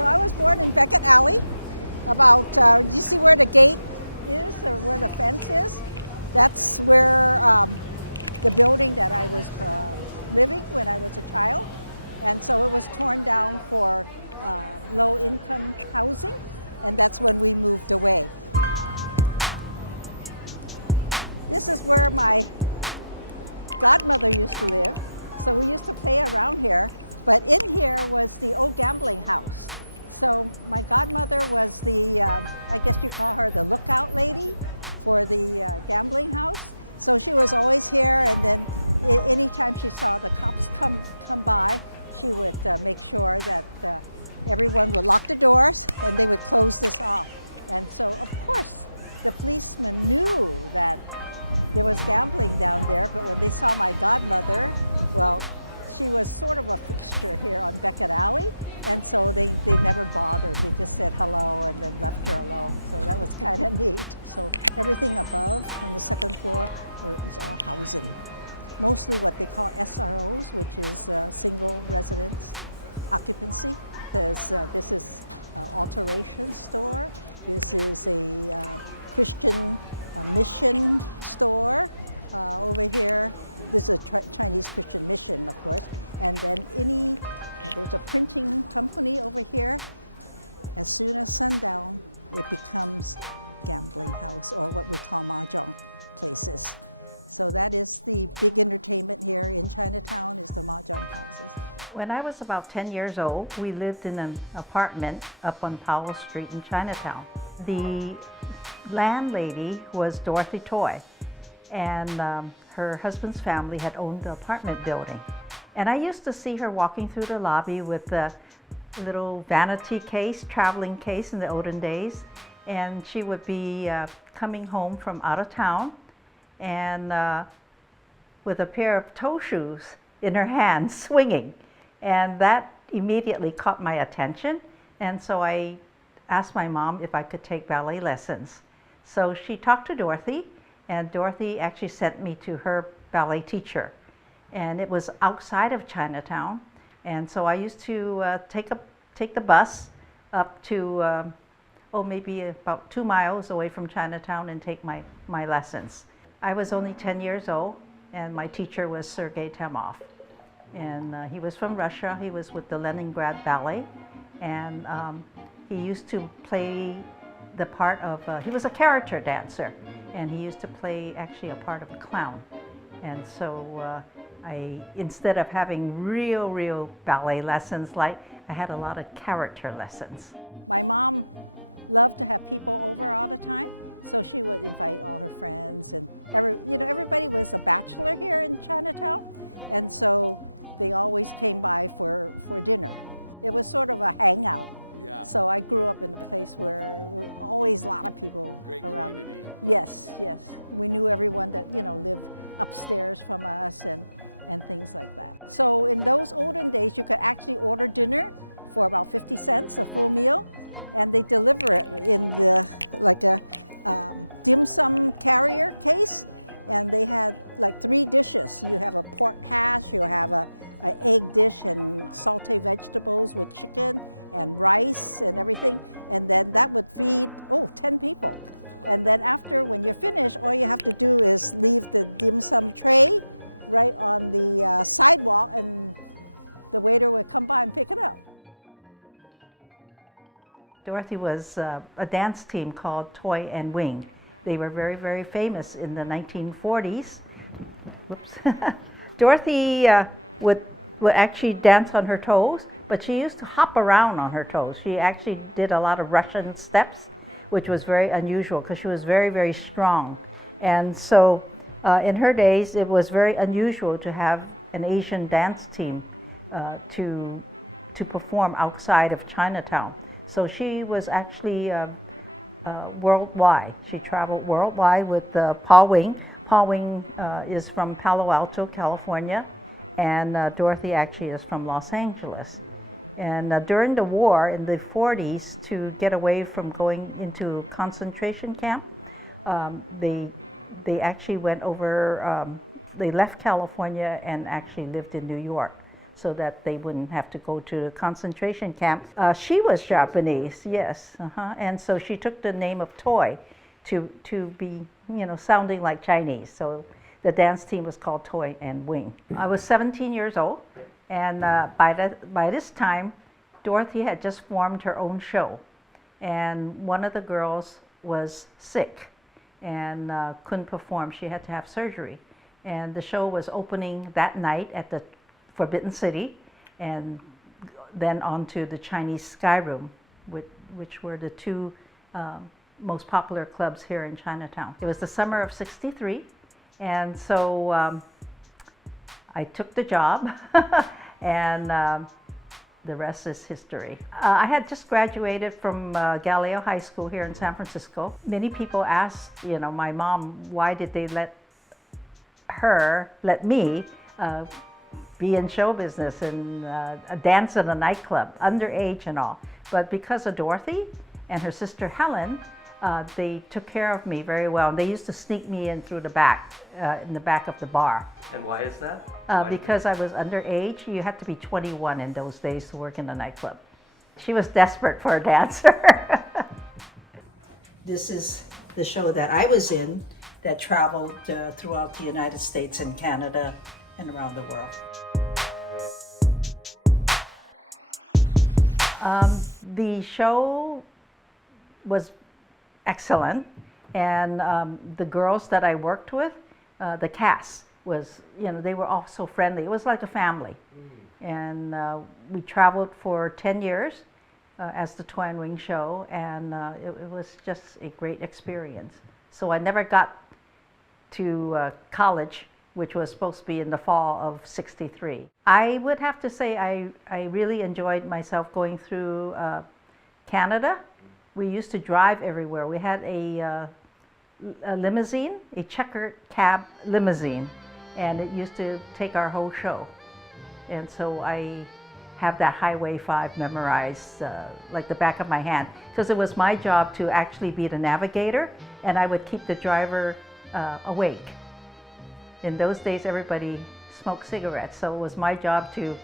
So I was born in Beckett Alley. About, do you see where the gate is or where the fence is? That's where the building that I was living when I was a child. And so it was torn down for low-income housing, and that's when we moved away. This is where my godmother used to live, so we used to play around here. But in here was the old gambling house. So my godmother was the, I guess you call her the lookout lady for the gambling house. So she was always here, and then anytime she saw the cops come by, she would make sure that everyone would lock the doors and they would close this off. And so, of course, the policemen knew that there was gambling down there, but when they saw my godmother, well, she was sort of a fixture here on Beckett Alley, and so they never bothered. They just said hello and then left her alone. So that was kind of neat. So everything above on the second floor is all housing. Mostly what they call SROs, which is single residence occupancy. This is an alteration store. This is a Christian mission store. Over here, this is a Chinese Christian mission, of course. And then there's a printing company over here. As soon as sundown, it becomes gambling house, or what we call mahjong places. So that is the big entertainment here in Chinatown, is the mahjong houses. When I was about 10 years old, we lived in an apartment up on Powell Street in Chinatown. The landlady was Dorothy Toy, and her husband's family had owned the apartment building. And I used to see her walking through the lobby with a little vanity case, traveling case in the olden days. And she would be coming home from out of town, and with a pair of toe shoes in her hand, swinging. And that immediately caught my attention. And so I asked my mom if I could take ballet lessons. So she talked to Dorothy, and Dorothy actually sent me to her ballet teacher. And it was outside of Chinatown. And so I used to take the bus up to, maybe about 2 miles away from Chinatown and take my lessons. I was only 10 years old, and my teacher was Sergei Temov. And he was from Russia. He was with the Leningrad Ballet. And he used to play the part of, he was a character dancer, and he used to play actually a part of a clown. And so instead of having real ballet lessons, I had a lot of character lessons. My mom loved to have people over all the time, so she would invite all her friends, and everybody was a bachelor here in Chinatown, and so they always came by for dinner. It was sort of a hangout. Yeah. So I grew up in a place where always a lot of people around. Great community. Yes. We knew everyone that lived upstairs from us and things like that. So in those olden days, you could actually order dinner for about 50 cents, a full meal, and they deliver it in a dim sum carrier case, and they had 3 dishes. You have a pork hash, you have an egg dish and sauté vegetables with chicken and rice and everything, and then that would feed 10 people. And then after, when you're finished, all you have to do is leave the dim sum tray right on the sidewalk, and the waiter would come by and pick it up. Dorothy was a dance team called Toy and Wing. They were very famous in the 1940s. Whoops. Dorothy would actually dance on her toes, but she used to hop around on her toes. She actually did a lot of Russian steps, which was very unusual because she was very strong. And so in her days, it was very unusual to have an Asian dance team to perform outside of Chinatown. So she was actually worldwide. She traveled worldwide with Paul Wing. Paul Wing is from Palo Alto, California, and Dorothy actually is from Los Angeles. And during the war in the 40s, to get away from going into a concentration camp, they actually went over, they left California and actually lived in New York. so that they wouldn't have to go to the concentration camp. She was Japanese, yes, and so she took the name of Toy to be, sounding like Chinese. So the dance team was called Toy and Wing. I was 17 years old, and by this time, Dorothy had just formed her own show, and one of the girls was sick and couldn't perform. She had to have surgery, and the show was opening that night at the Forbidden City, and then on to the Chinese Sky Room, which were the two most popular clubs here in Chinatown. It was the summer of '63, and so I took the job, and the rest is history. I had just graduated from Galileo High School here in San Francisco. Many people asked, my mom, why did they let me be in show business and dance in a nightclub, underage and all. But because of Dorothy and her sister Helen, they took care of me very well. And they used to sneak me in through the back, in the back of the bar. And why is that? Because I was underage. You had to be 21 in those days to work in a nightclub. She was desperate for a dancer. This is the show that I was in that traveled throughout the United States and Canada and around the world. The show was excellent, and the girls that I worked with, the cast was, they were all so friendly. It was like a family. And we traveled for 10 years as the Toy and Wing show, and it was just a great experience. So I never got to college, which was supposed to be in the fall of '63. I would have to say I really enjoyed myself going through Canada. We used to drive everywhere. We had a limousine, a checkered cab limousine, and it used to take our whole show. And so I have that Highway 5 memorized like the back of my hand, because it was my job to actually be the navigator, and I would keep the driver awake. In those days, everybody smoked cigarettes, so it was my job to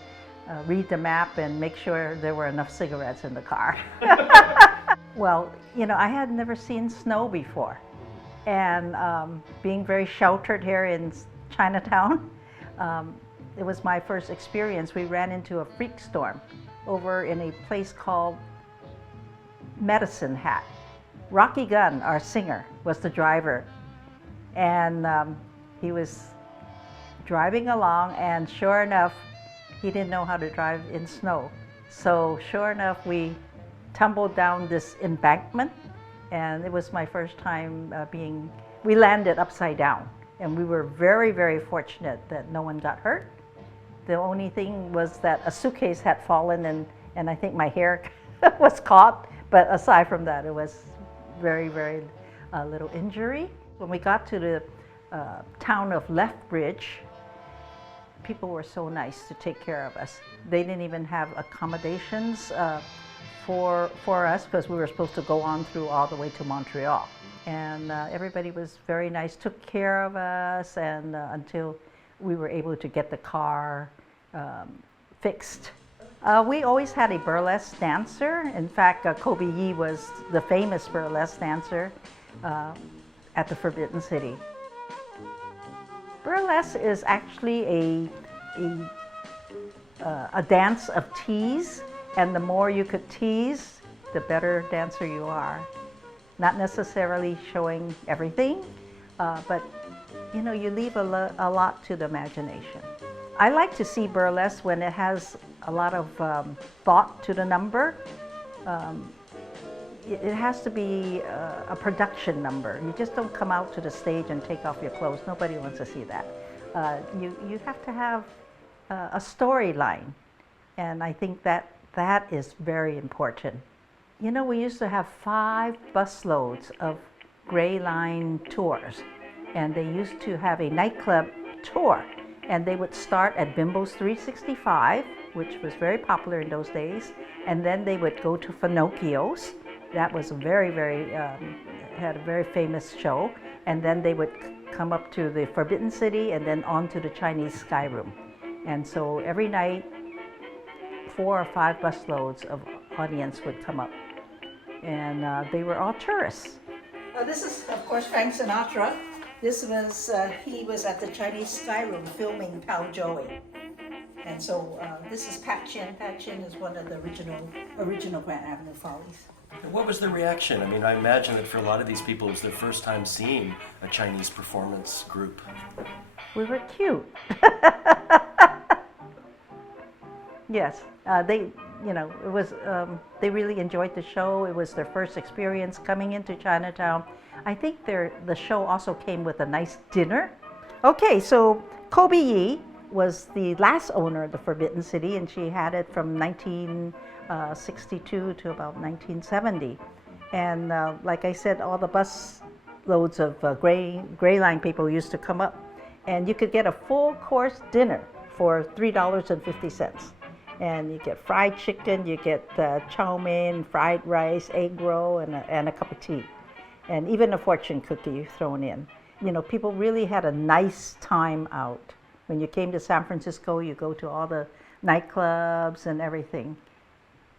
read the map and make sure there were enough cigarettes in the car. Well, I had never seen snow before, and being very sheltered here in Chinatown, it was my first experience. We ran into a freak storm over in a place called Medicine Hat. Rocky Gunn, our singer, was the driver, and he was driving along, and sure enough, he didn't know how to drive in snow. So sure enough, we tumbled down this embankment, and it was my first time we landed upside down, and we were very, very fortunate that no one got hurt. The only thing was that a suitcase had fallen, and I think my hair was caught, but aside from that, it was very, very little injury. When we got to the town of Lethbridge, people were so nice to take care of us. They didn't even have accommodations for us, because we were supposed to go on through all the way to Montreal. And everybody was very nice, took care of us, and until we were able to get the car fixed. We always had a burlesque dancer. In fact, Cynthia Yee was the famous burlesque dancer at the Forbidden City. Burlesque is actually a dance of tease, and the more you could tease, the better dancer you are. Not necessarily showing everything, but you leave a lot to the imagination. I like to see burlesque when it has a lot of thought to the number. It has to be a production number. You just don't come out to the stage and take off your clothes. Nobody wants to see that. You have to have a storyline, and I think that is very important. We used to have 5 busloads of Gray Line tours, and they used to have a nightclub tour, and they would start at Bimbo's 365, which was very popular in those days, and then they would go to Finocchio's. That was very, very, had a very famous show, and then they would come up to the Forbidden City and then on to the Chinese Sky Room. And so every night 4 or 5 busloads of audience would come up, and they were all tourists. This is, of course, Frank Sinatra. This was, he was at the Chinese Sky Room filming Pal Joey. And so this is Pat Chin. Pat Chin is one of the original Grant Avenue Follies. And what was the reaction? I mean, I imagine that for a lot of these people, it was their first time seeing a Chinese performance group. We were cute. Yes, they, you know, it was, they really enjoyed the show. It was their first experience coming into Chinatown. I think the show also came with a nice dinner. Okay, so Kobe Yee was the last owner of the Forbidden City, and she had it from 1962 to about 1970. And like I said, all the bus loads of Gray Line people used to come up, and you could get a full course dinner for $3.50. And you get fried chicken, you get chow mein, fried rice, egg roll, and a cup of tea. And even a fortune cookie thrown in. You know, people really had a nice time out. When you came to San Francisco, you go to all the nightclubs and everything.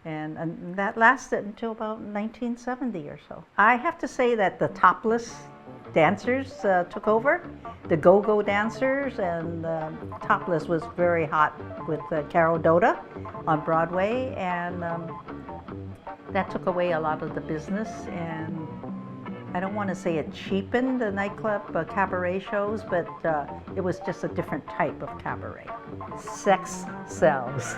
And that lasted until about 1970 or so. I have to say that the topless dancers took over, the go-go dancers, and topless was very hot with Carol Doda on Broadway, and that took away a lot of the business. And I don't want to say it cheapened the nightclub cabaret shows, but it was just a different type of cabaret. Sex sells.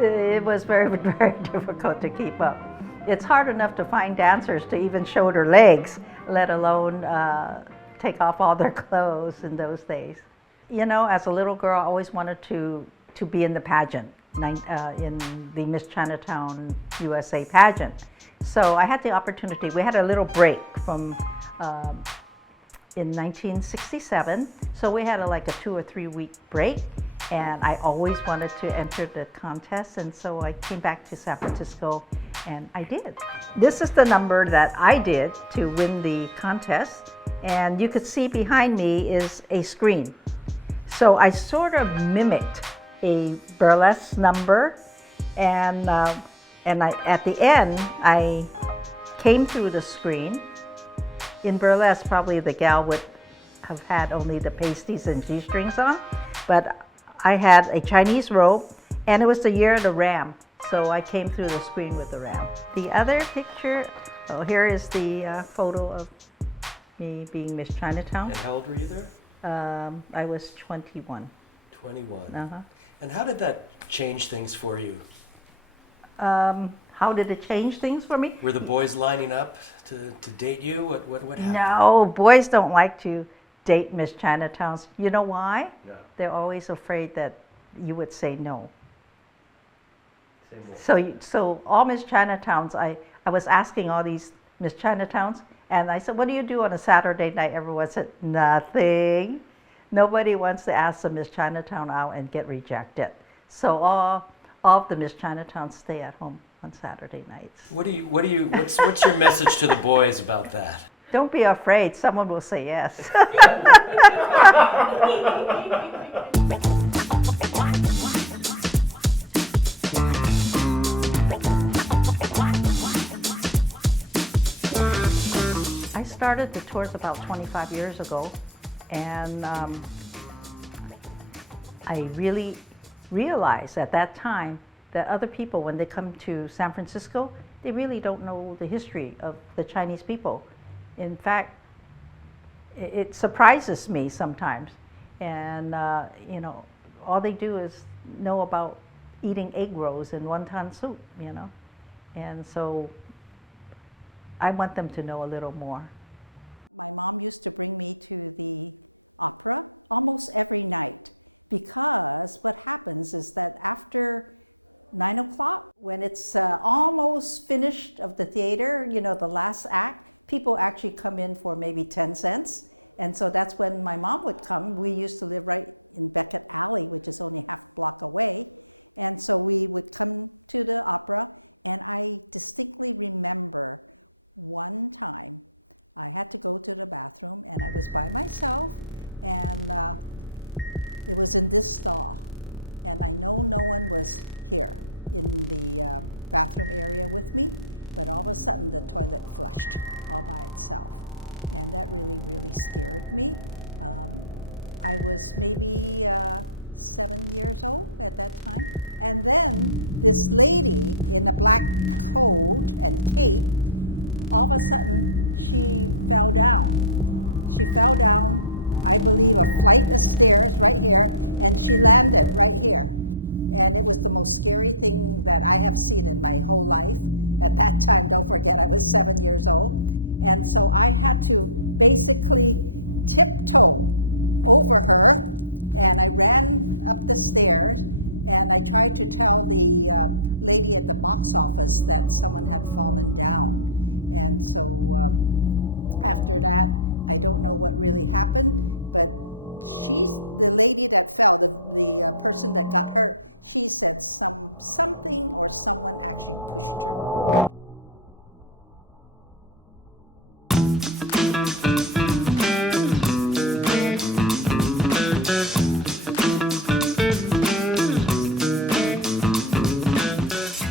It was very, very difficult to keep up. It's hard enough to find dancers to even show their legs, let alone take off all their clothes in those days. You know, as a little girl, I always wanted to be in the pageant, in the Miss Chinatown USA pageant. So I had the opportunity. We had a little break from in 1967. So we had like a 2 or 3 week break, and I always wanted to enter the contest. And so I came back to San Francisco, and I did. This is the number that I did to win the contest. And you could see behind me is a screen. So I sort of mimicked a burlesque number, and at the end, I came through the screen. In burlesque, probably the gal would have had only the pasties and G-strings on, but I had a Chinese robe, and it was the year of the ram, so I came through the screen with the ram. The other picture, oh, here is the photo of me being Miss Chinatown. And how old were you there? I was 21. 21. Uh-huh. And how did that change things for you? How did it change things for me? Were the boys lining up to date you? What happened? No, boys don't like to date Miss Chinatowns. You know why? No. They're always afraid that you would say no. Same way. So all Miss Chinatowns, I was asking all these Miss Chinatowns, and I said, what do you do on a Saturday night? Everyone said, nothing. Nobody wants to ask the Miss Chinatown out and get rejected. So all of the Miss Chinatowns stay at home on Saturday nights. What's your message to the boys about that? Don't be afraid, someone will say yes. I started the tours about 25 years ago, and I really realized at that time that other people, when they come to San Francisco, they really don't know the history of the Chinese people. In fact, it surprises me sometimes. And, you know, all they do is know about eating egg rolls and wonton soup, you know. And so I want them to know a little more. My mom used to bring me to the opera almost every night, because what happens is that after 9 o'clock, when it's almost finished of the theater, you know, the last act, people actually come in for maybe 10 cents. And so that's when my mom would come. We used to live right in Beckett Alley, which is only half a block away. And so we would come to the opera, and I distinctly remember one time I had to go to the bathroom, and I was by myself, and it was in this stall. and I know no one was here in the bathroom area with me, but all of a sudden the toilet flushed all by itself. And that really, really scared me. I was maybe 7 years old at that time. And then this lady in a black coat and cape, all of a sudden she fell down. She fell down, I believe, a flight of stairs right here, and she landed right here. And it was the most scary thing that I have seen in my whole life. At that time, don't forget, I was 7 years old. And so I had to basically tiptoe over her, and I ran up the stairs, and I tried to tell the lady at the box office that someone had fallen down. And so after that, I don't know what really happened, but the lady that fell, the person that got hurt, she said something or someone actually pushed her.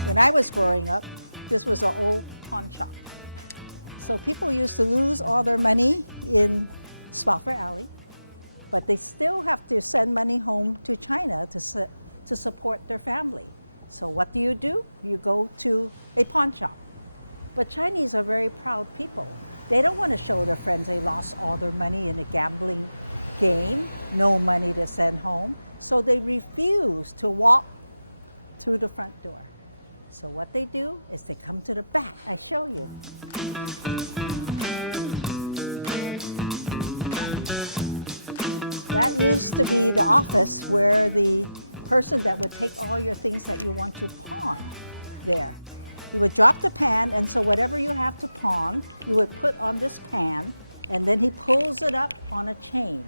When I was growing up, this was an old pawn shop. So people used to lose all their money in Spofford Alley, but they still have to send money home to China to support their family. So what do? You go to a pawn shop. But Chinese are very proud people. They don't want to show their friends they lost all their money in a gambling game, no money to send home. So they refuse to walk through the front door. So what they do is they come to the back. I show you. That used to be the office where the person that would take all your things that you want to pawn there. You would drop the pan, and so whatever you have to pawn, you would put on this pan, and then he pulls it up on a chain,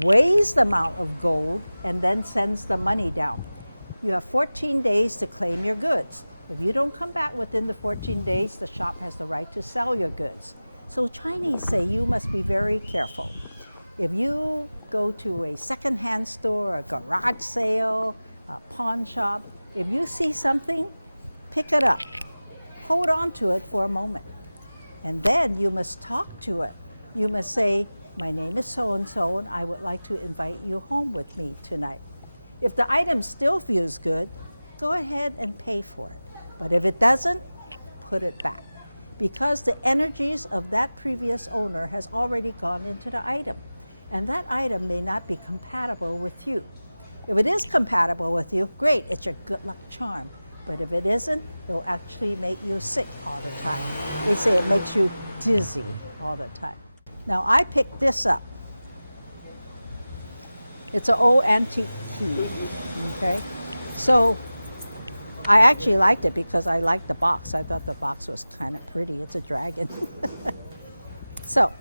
weighs the amount of gold, and then sends the money down. You have 14 days to claim your goods. If you don't come back within the 14 days, the shop has the right to sell your goods. So Chinese say you must be very careful. If you go to a secondhand store, a garage sale, a pawn shop, if you see something, pick it up. Hold on to it for a moment. And then you must talk to it. You must say, my name is so-and-so, and I would like to invite you home with me tonight. If the item still feels good, go ahead and pay for it. But if it doesn't, put it back. Because the energies of that previous owner has already gone into the item. And that item may not be compatible with you. If it is compatible with you, great, it's your good luck charm. But if it isn't, it'll actually make you sick all the time. They say it makes you dizzy all the time. Now I picked this up. It's an old antique key, okay? So I actually liked it because I liked the box. I thought the box was kind of pretty. It's a dragon. So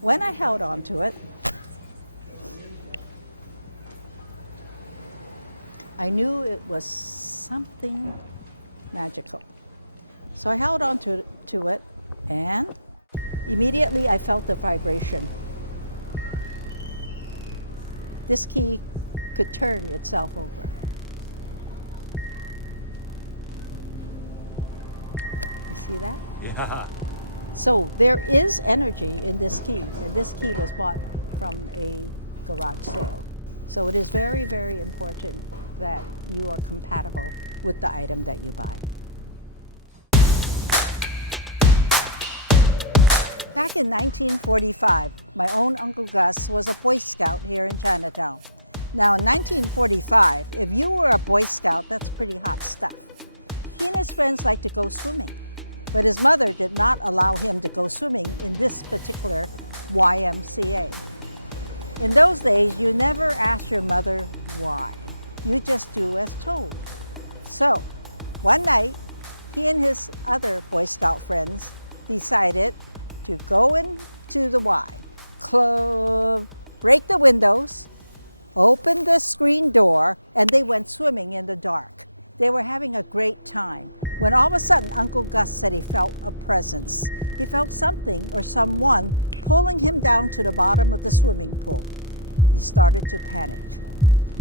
when I held on to it, I knew it was something magical. So I held on to it, and immediately I felt the vibration. This key could turn itself over. You see that? Yeah. So there is energy in this key, and this key was bought from a garage sale. So it is very, very important that you are compatible with the item that you buy. Back in 1945, my own Uncle Gus was a Boy Scout here in Chinatown. Now in 1945, if you were a Boy Scout, that's pretty hot stuff. He and his friends liked to go swimming, but his mother did not allow him to go swimming in this particular YMCA. In those days, you never asked your mother why. You just do as told. So, one night, he and his other Boy Scout friends decided to go into the Y, break the windows, open the screen door, and they went swimming in the dark. They were having a great time when all of a sudden Uncle Gus said he felt a presence. He felt something or someone pulling him down to the bottom of the swimming pool. He started to panic.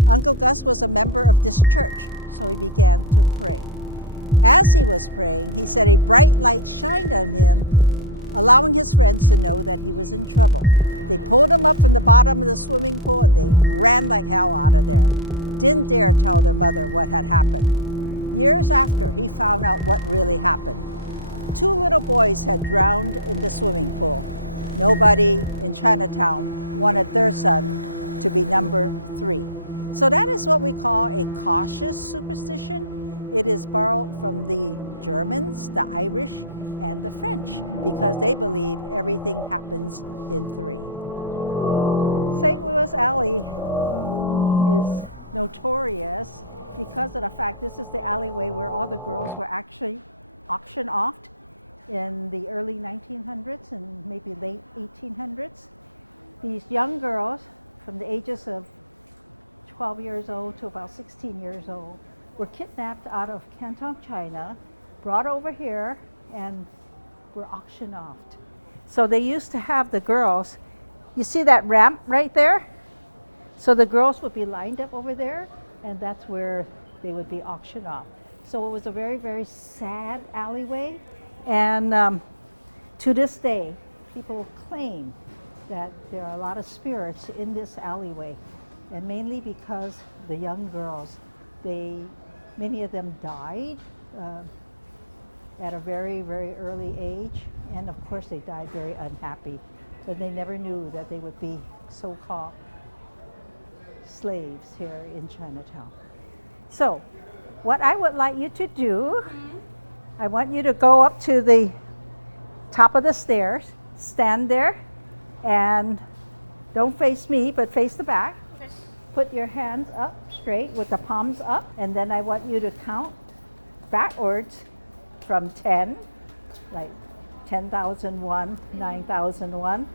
Uncle Gus was a member of this church, so he began to pray. As he was praying, he said a bright light shined on him, allowing his friends to know that he was in trouble. They pulled him up from the bottom of the swimming pool and they ran like hell out of there. Didn't dare tell their mother what had happened. Years after, he found out what really happened. 2 little boys had drowned in the swimming pool. Nobody in Chinatown wanted their son to be number 3. So that is what we call a cautious superstition. It is borrowed from the Germans, the Irish, and the French, because they believe everything happens in 3. St. Louis Alley is notorious because of the fact this is the alleyway where all the girls were actually auctioned off in the early 1900s and maybe late 1800s. These young girls from the ages of 12 years old to about 16 years old were kidnapped out of Canton, China, brought over here, and were auctioned off. So they used to have the girls, you see that ramp right there? So the girls would be lined up over there, and that's where they would be auctioned off. So it was a very, very sad alleyway, and to this day, people claim that there are a lot of spirits in this alleyway, and mainly because the young girls, many of them died at a very, very early age, and of course they died very unhappy, but they never knew that they would be so-called slaves here in Chinatown. So, what I would like you to do, I want you to go up to the top of the stairs, stand there, and don't face me, but face the back. Okay. Put your hands up straight with the palms up, and then I want you to count backwards from 10, like 10,001, 9,001,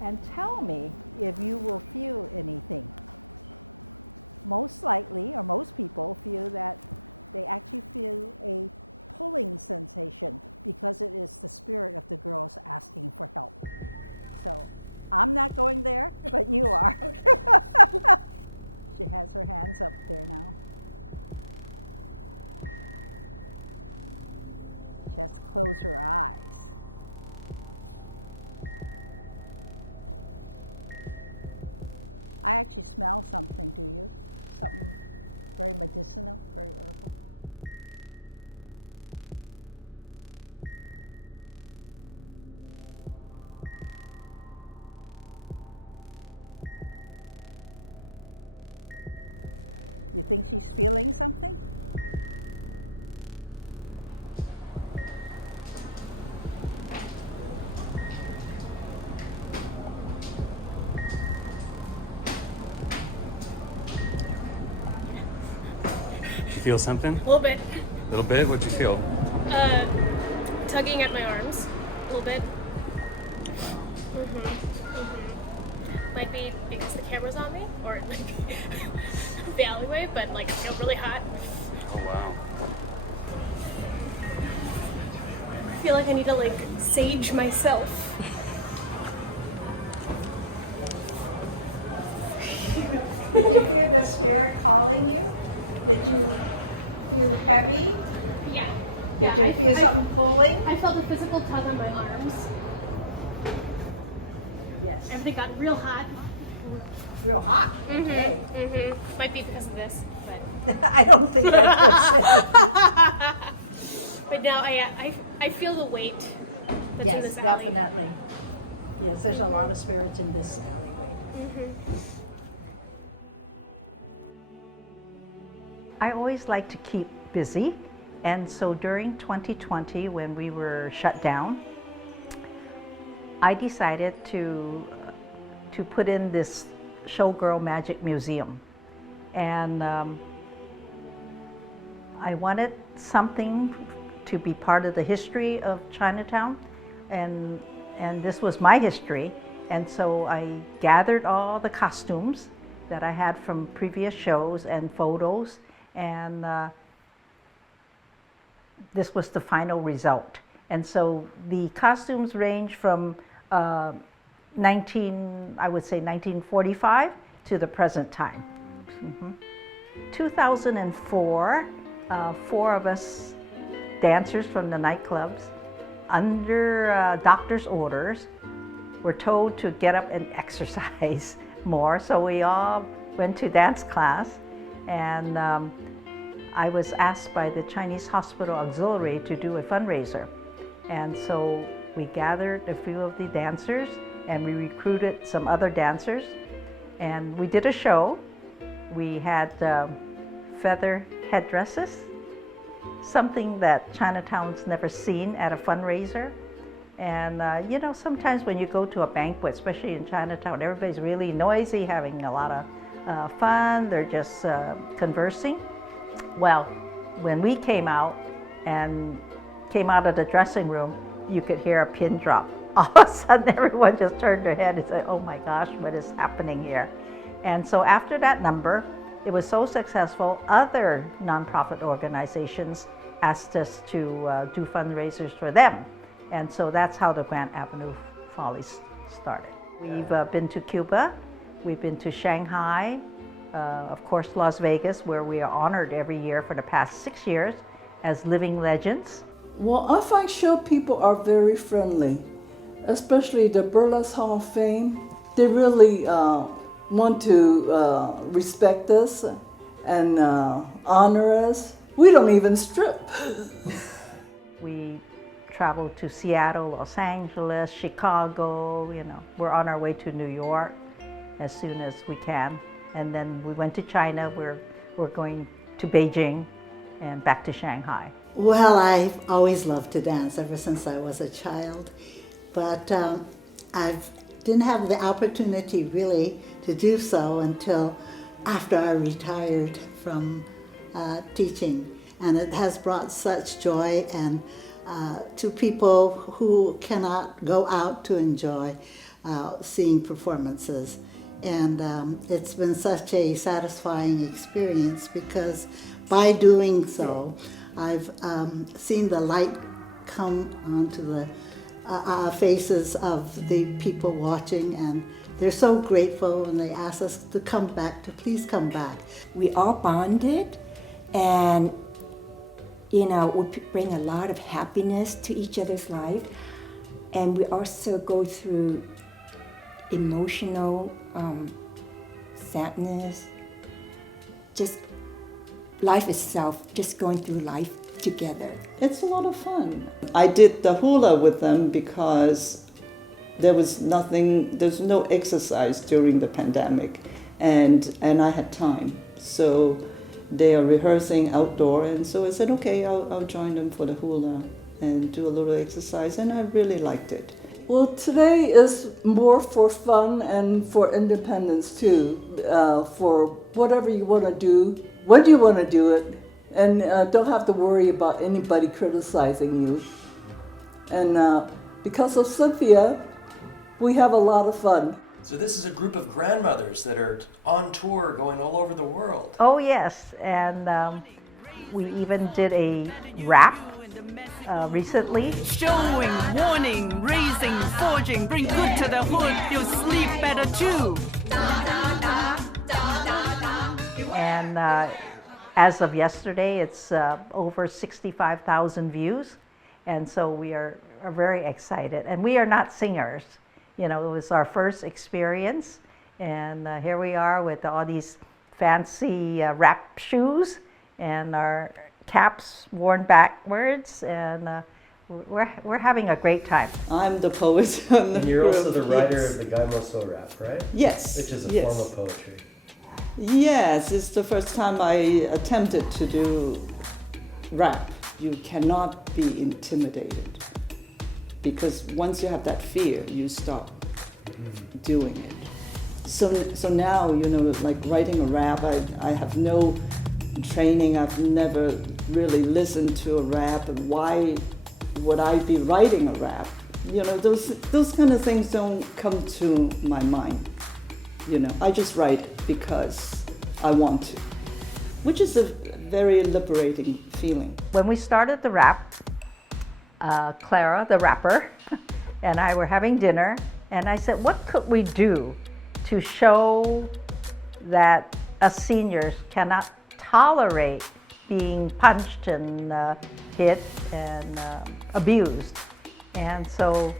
and tell me if you will feel anything. Most likely, or most people feel that they actually feel a pulling sensation because it is the spirit of the girls asking for help. So I'm not going there, but you are. She has her hands up there now. She has to close her eyes. I actually smell something, do you? Something very medicinal, very herbal. You think she's feeling something? Feel something? A little bit. A little bit? What'd you feel? Tugging at my arms. A little bit. Might be because the camera's on me, or the alleyway, but like I feel really hot. Oh, wow. I feel like I need to like sage myself. Did you feel the spirit calling you? Did you feel heavy? Yeah. Did you feel something pulling? I felt a physical tug on my arms. Yes. Everything got real hot. Real hot. Okay. Might be because of this, but I don't think that's good. but now I feel the weight. That's in Yes, this alley. definitely. Yes, there's a lot of spirits in this alleyway. I always like to keep busy, and so during 2020, when we were shut down, I decided to put in this Showgirl Magic Museum, and I wanted something to be part of the history of Chinatown, and this was my history, and so I gathered all the costumes that I had from previous shows and photos, and this was the final result. And so the costumes range from I would say 1945 to the present time. 2004, four of us dancers from the nightclubs, under doctor's orders, were told to get up and exercise more. So we all went to dance class, and I was asked by the Chinese Hospital Auxiliary to do a fundraiser. And so we gathered a few of the dancers and we recruited some other dancers, and we did a show. We had feather headdresses, something that Chinatown's never seen at a fundraiser. And you know, sometimes when you go to a banquet, especially in Chinatown, everybody's really noisy, having a lot of fun, they're just conversing. Well, when we came out of the dressing room, you could hear a pin drop. All of a sudden, everyone just turned their head and said, "Oh my gosh, what is happening here?" And so after that number, it was so successful, other nonprofit organizations asked us to do fundraisers for them. And so that's how the Grant Avenue Follies started. We've been to Cuba, we've been to Shanghai, of course Las Vegas, where we are honored every year for the past 6 years as living legends. Well, I find show people are very friendly, especially the Burlesque Hall of Fame. They really want to respect us and honor us. We don't even strip. We traveled to Seattle, Los Angeles, Chicago, you know. We're on our way to New York as soon as we can. And then we went to China, we're going to Beijing and back to Shanghai. Well, I've always loved to dance ever since I was a child, but I didn't have the opportunity really to do so until after I retired from teaching. And it has brought such joy and to people who cannot go out to enjoy seeing performances. And it's been such a satisfying experience because by doing so, I've seen the light come onto the faces of the people watching, and they're so grateful, and they ask us to come back, to please come back. We all bonded, and you know, we bring a lot of happiness to each other's life, and we also go through emotional sadness, just life itself, just going through life together. It's a lot of fun. I did the hula with them because there's no exercise during the pandemic, and I had time. So they are rehearsing outdoor, and so I said, okay, I'll join them for the hula and do a little exercise, and I really liked it. Well, today is more for fun and for independence too, for whatever you want to do, when you want to do it, and don't have to worry about anybody criticizing you. And because of Cynthia, we have a lot of fun. So this is a group of grandmothers that are on tour going all over the world. Oh yes, and we even did a rap recently. Showing, warning, raising, forging, bring good to the hood, you'll sleep better too. And as of yesterday, it's over 65,000 views. And so we are very excited. And we are not singers. You know, it was our first experience. And here we are with all these fancy rap shoes and our caps worn backwards. And we're having a great time. I'm the poet. And you're also the writer of the Gaimoso rap, right? Yes. Which is a yes. form of poetry. Yes, it's the first time I attempted to do rap. You cannot be intimidated because once you have that fear, you stop doing it. So now, you know, like writing a rap, I have no training. I've never really listened to a rap. And why would I be writing a rap? You know, those kind of things don't come to my mind. You know, I just write it because I want to, which is a very liberating feeling. When we started the rap, Clara, the rapper, and I were having dinner, and I said, what could we do to show that us seniors cannot tolerate being punched and hit and abused. And so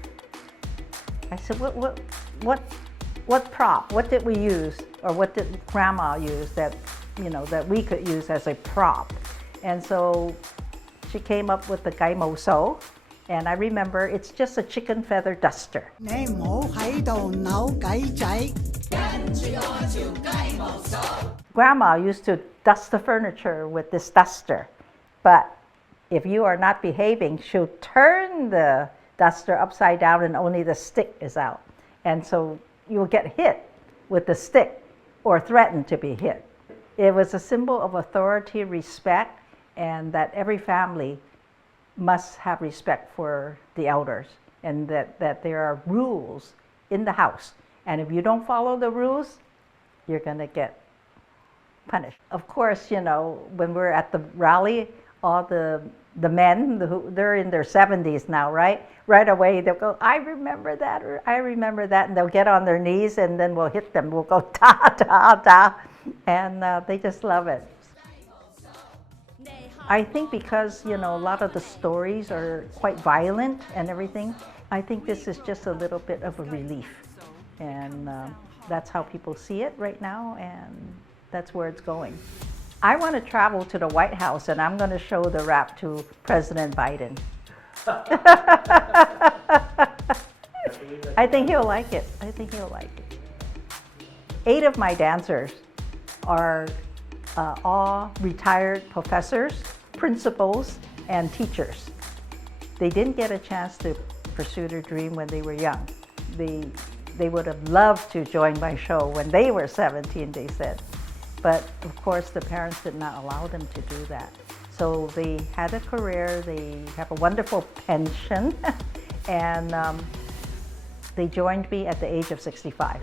I said, what prop? What did we use, or what did Grandma use that, that we could use as a prop? And so she came up with the gai mo so, and I remember it's just a chicken feather duster. Grandma used to dust the furniture with this duster, but if you are not behaving, she'll turn the duster upside down and only the stick is out. And so you'll get hit with the stick or threatened to be hit. It was a symbol of authority, respect, and that every family must have respect for the elders, and that there are rules in the house. And if you don't follow the rules, you're going to get punished. Of course, when we're at the rally, all the men, they're in their 70s now, right? Right away, they'll go, I remember that, or I remember that, and they'll get on their knees, and then we'll hit them. We'll go, ta, ta, ta, and they just love it. I think because, a lot of the stories are quite violent and everything, I think this is just a little bit of a relief. And that's how people see it right now, and that's where it's going. I want to travel to the White House, and I'm going to show the rap to President Biden. I think he'll like it. 8 of my dancers are all retired professors, principals, and teachers. They didn't get a chance to pursue their dream when they were young. They would have loved to join my show when they were 17, they said. But of course, the parents did not allow them to do that. So they had a career, they have a wonderful pension, and they joined me at the age of 65.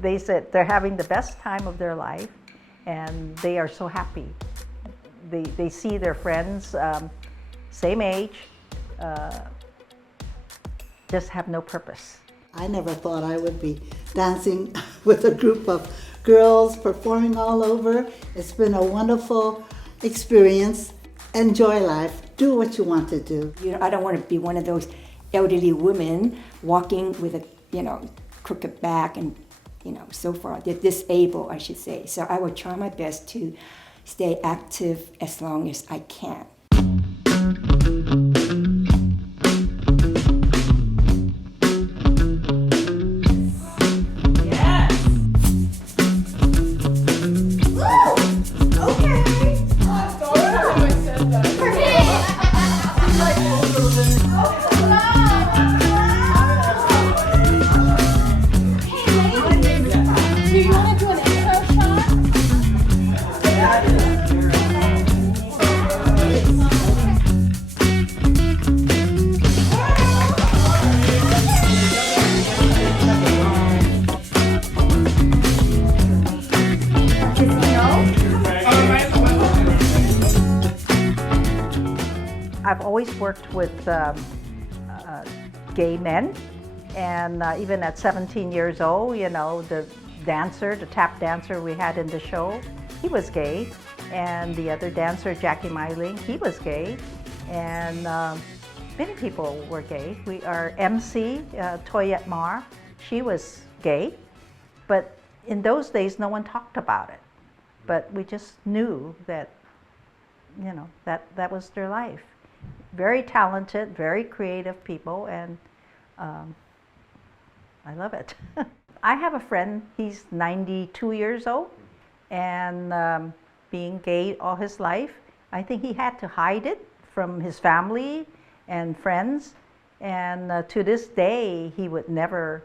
They said they're having the best time of their life, and they are so happy. They see their friends, same age, just have no purpose. I never thought I would be dancing with a group of girls, performing all over. It's been a wonderful experience. Enjoy life. Do what you want to do. I don't want to be one of those elderly women walking with a, crooked back and, so forth. They're disabled, I should say. So I will try my best to stay active as long as I can. I've always worked with gay men, and even at 17 years old, the dancer, the tap dancer we had in the show, he was gay, and the other dancer, Jackie Myling, he was gay, and many people were gay. Our MC, Toyette Marc, she was gay, but in those days, no one talked about it. But we just knew that, that was their life. Very talented, very creative people, and I love it. I have a friend, he's 92 years old, and being gay all his life, I think he had to hide it from his family and friends, and to this day, he would never,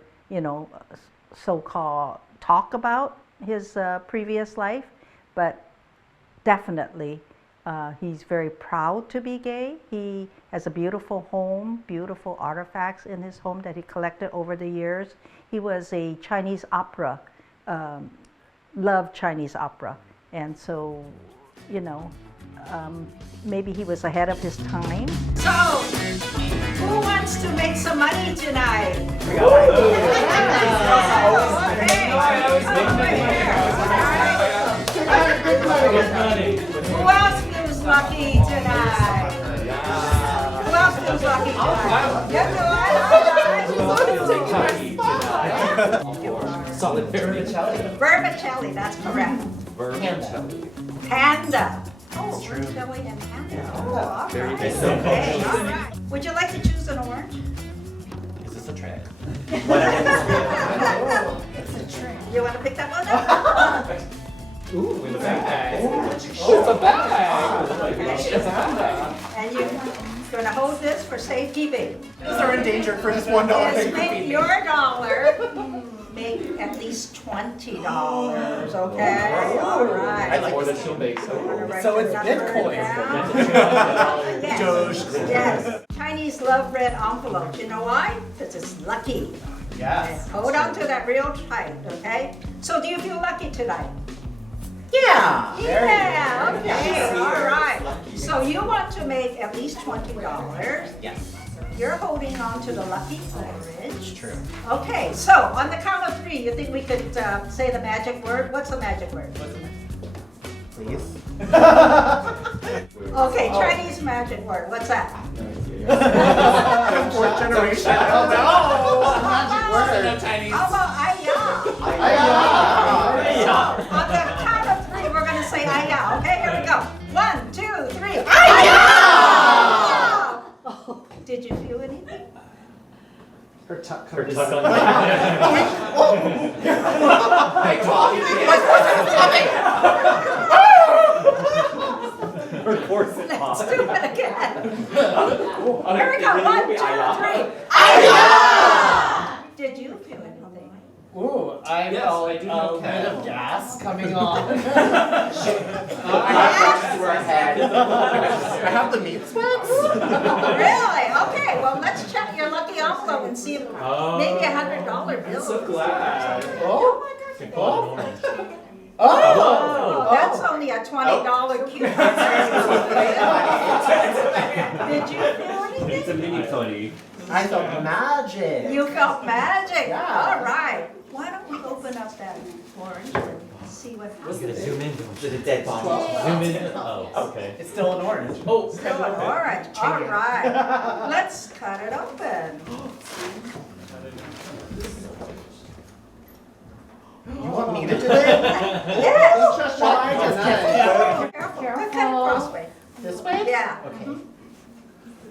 so-called talk about his previous life, but definitely he's very proud to be gay. He has a beautiful home, beautiful artifacts in his home that he collected over the years. He was a Chinese opera, loved Chinese opera. And so, maybe he was ahead of his time. So, who wants to make some money tonight? call it vermicelli. Vermicelli, that's correct. Vermicelli. Panda. Oh, vermicelli and panda. Oh, all right. Okay, all right. Would you like to choose an orange? Is this a trick? You want to pick that one up? Ooh, in the bag. Oh, it's a bag. It's a bag. And you're going to hold this for safekeeping. These are endangered for just $1. Yes, make your dollar make at least $20, okay? All right. I like more than she'll make. So it's Bitcoin. Yes. Chinese love red envelope. You know why? Because it's lucky. Yes. Hold on to that real tight, okay? So do you feel lucky tonight? Yeah. Yeah, okay, all right. So you want to make at least $20. Yes. You're holding on to the lucky orange. True. Okay, so on the count of 3, you think we could say the magic word? What's the magic word? Please. Okay, Chinese magic word. What's that? Fourth generation. Oh no. Magic word. How about ayah? On the count of 3, we're going to say ayah. Okay, here we go. 1, 2, 3. Ayah! Did you feel anything? Her tuck Her is- tuck on Her corset Let's popped. do it again. Here we go. 1, 2, 3. Ayah! Did you feel anything? Ooh, I Yes, felt I do a know bit that. of gas coming on. I got to her head. I have the meat sweats. Really? Okay, well, let's check your lucky envelope and see if maybe $100 bill. So glad. Oh. Oh, that's only a $20 coupon. Did you feel anything? It's a mini Tony. I felt magic. You felt magic. Yeah. All right. Why don't we open up that orange and see what happens? Zoom in. Did a dead body. Zoom in. Oh, okay. It's still an orange. Oh, Still an orange. All right. Let's cut it open. You want me to do it? Yes. Just try to Careful. Cut it crossway. This way? Yeah. Okay.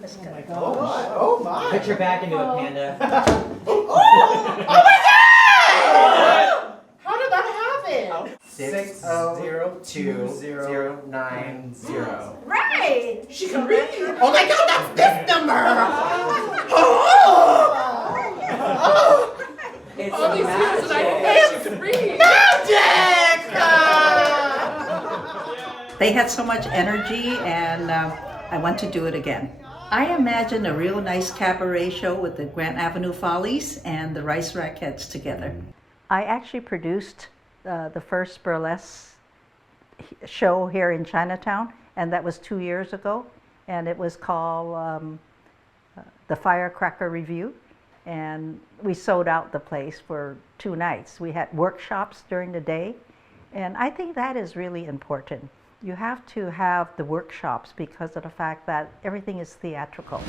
Let's cut it. Oh my. Oh my. Put your back into a panda. Oh my god! How did that happen? 602090. Right. She can read. Oh my god, that's this number! It's All these magic. years and I can't read. Magic! They had so much energy, and I want to do it again. I imagine a real nice cabaret show with the Grant Avenue Follies and the Rice Rackettes together. I actually produced the first burlesque show here in Chinatown, and that was 2 years ago, and it was called the Firecracker Review, and we sold out the place for 2 nights. We had workshops during the day, and I think that is really important. You have to have the workshops because of the fact that everything is theatrical.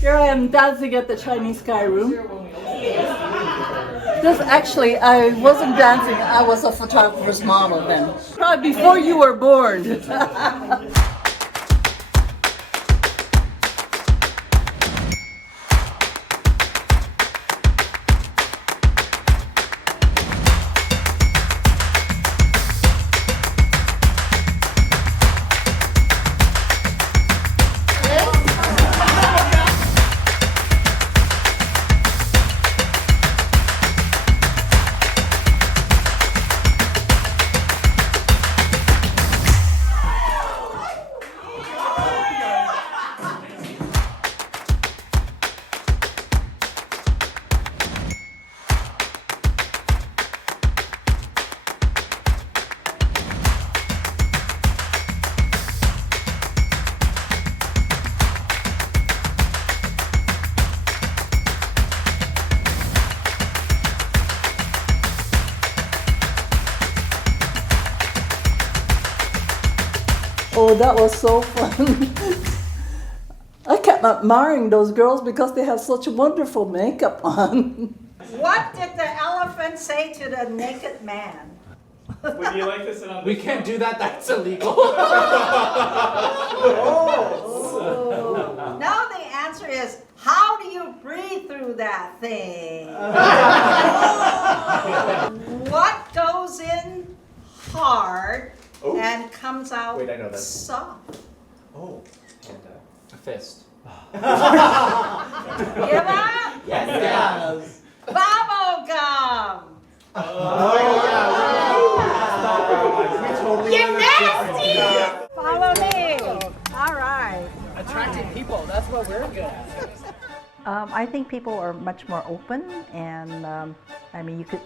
Here I am dancing at the Chinese Sky Room. This actually, I wasn't dancing, I was a photographer's model then. Probably before you were born. Oh, that was so fun. I kept admiring those girls because they have such wonderful makeup on. What did the elephant say to the naked man? Would you like to sit on? We can't do that. That's illegal. Now the answer is, how do you breathe through that thing? What goes in hard and comes out Wait, I know that. soft? Oh. And, A fist. Give up? yes. Bubble gum. We totally You're nasty. Follow me. All right. Attracting people. That's what we're good at. I think people are much more open, and I mean, you could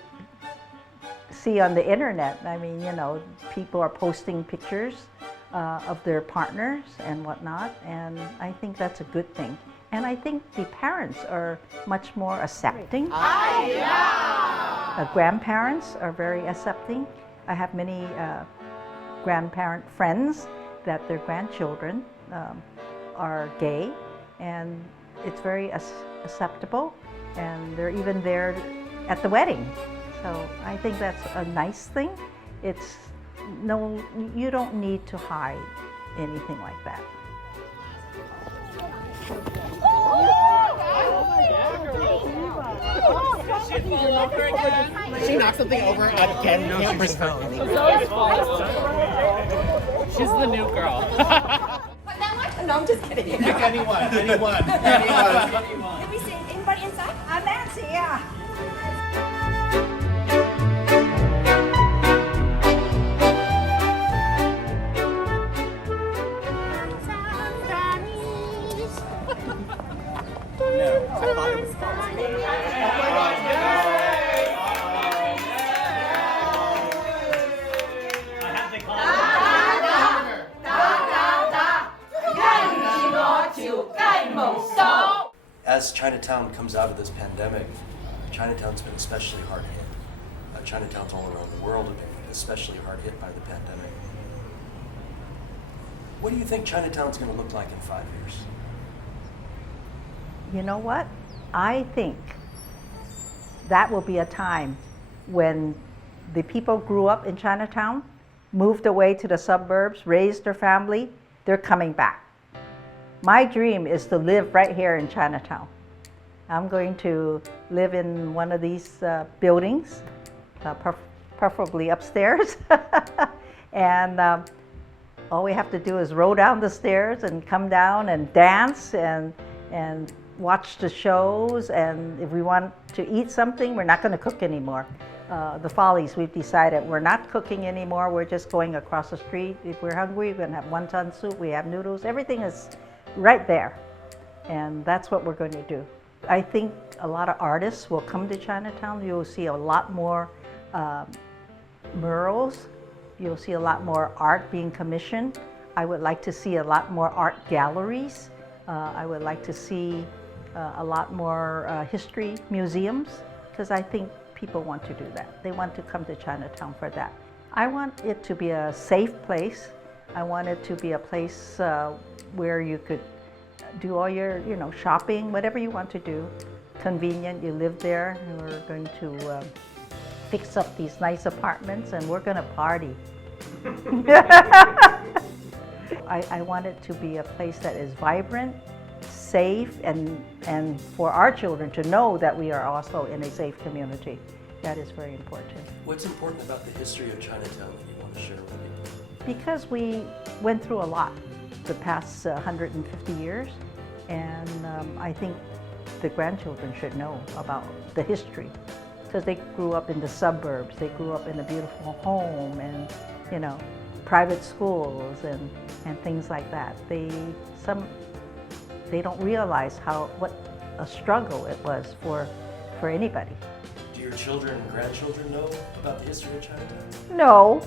see on the internet, I mean, you know, people are posting pictures of their partners and whatnot, and I think that's a good thing. And I think the parents are much more accepting. Grandparents are very accepting. I have many grandparent friends that their grandchildren are gay, and it's very acceptable, and they're even there at the wedding. So I think that's a nice thing. It's no, you don't need to hide anything like that. Did she fall over again? Did she knock something over again? We can't bring her anywhere. She's always falling over. She's the new girl. No, I'm just kidding. Pick anyone. Let me see. Anybody inside? Nancy, yeah. As Chinatown comes out of this pandemic, Chinatown's been especially hard hit. Chinatowns all around the world have been especially hard hit by the pandemic. What do you think Chinatown's going to look like in 5 years? You know what? I think that will be a time when the people grew up in Chinatown, moved away to the suburbs, raised their family, they're coming back. My dream is to live right here in Chinatown. I'm going to live in one of these buildings, preferably upstairs. And all we have to do is roll down the stairs and come down and dance and watch the shows. And if we want to eat something, we're not going to cook anymore. The Follies, we've decided we're not cooking anymore. We're just going across the street. If we're hungry, we're going to have wonton soup. We have noodles. Everything is right there. And that's what we're going to do. I think a lot of artists will come to Chinatown. You'll see a lot more murals. You'll see a lot more art being commissioned. I would like to see a lot more art galleries. I would like to see a lot more history museums, because I think people want to do that. They want to come to Chinatown for that. I want it to be a safe place. I want it to be a place where you could do all your, shopping, whatever you want to do. Convenient, you live there. We're going to fix up these nice apartments, and we're going to party. I want it to be a place that is vibrant, safe, and for our children to know that we are also in a safe community. That is very important. What's important about the history of Chinatown that you want to share with people? Because we went through a lot the past 150 years, and I think the grandchildren should know about the history, because they grew up in the suburbs, they grew up in a beautiful home, and private schools and things like that. They don't realize what a struggle it was for anybody. Do your children and grandchildren know about the history of Chinatown? No.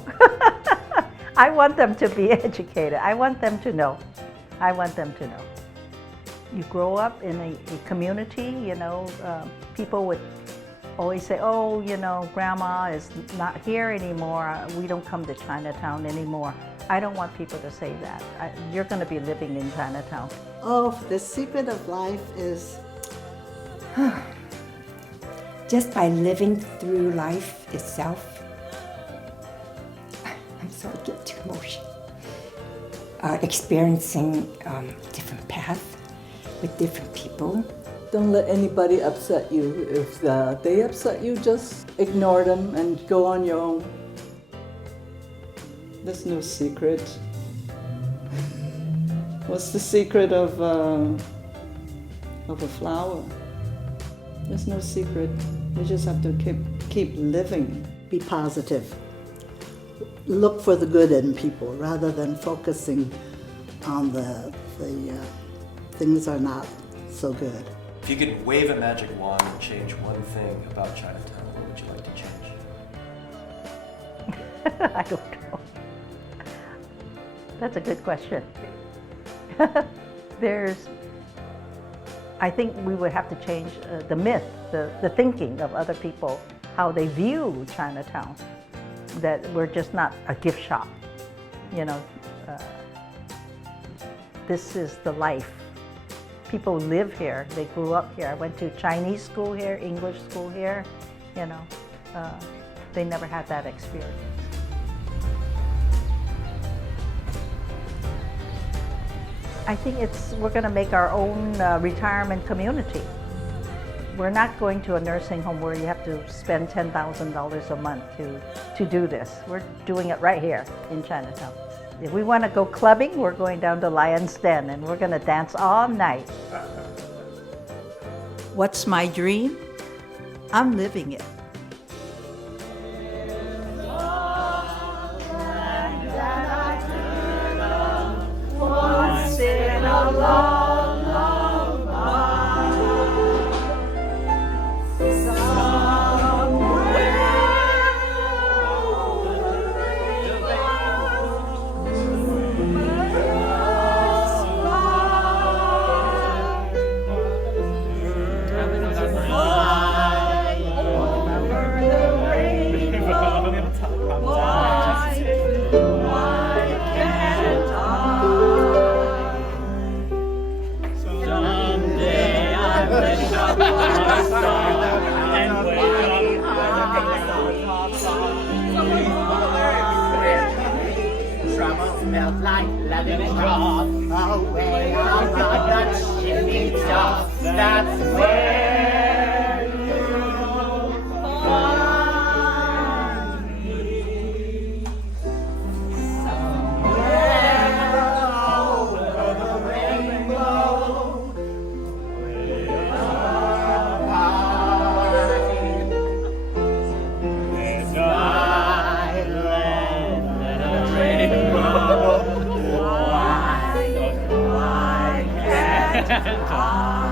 I want them to be educated. I want them to know. I want them to know. You grow up in a community, people would always say, oh, grandma is not here anymore. We don't come to Chinatown anymore. I don't want people to say that. You're going to be living in Chinatown. Oh, the secret of life is just by living through life itself. I'm sorry, I get too emotional. Experiencing different paths with different people. Don't let anybody upset you. If they upset you, just ignore them and go on your own. There's no secret. What's the secret of a flower? There's no secret. You just have to keep living. be positive. Look for the good in people rather than focusing on the things are not so good. If you could wave a magic wand and change one thing about Chinatown, what would you like to change? I don't know. That's a good question. I think we would have to change the myth, the thinking of other people, how they view Chinatown, that we're just not a gift shop. You know, this is the life. People live here, they grew up here. I went to Chinese school here, English school here, you know. They never had that experience. I think we're going to make our own retirement community. We're not going to a nursing home where you have to spend $10,000 a month to do this. We're doing it right here in Chinatown. If we want to go clubbing, we're going down to Lion's Den and we're going to dance all night. What's my dream? I'm living it. Once in a long, long while, somewhere over the rainbow, birds fly over the rainbow. Why can't I? Trouble smelled like lemon drop away on the chimney top. That's where you'll find me. Somewhere over the rainbow, way up high. There's no island and a rainbow. Why can't I?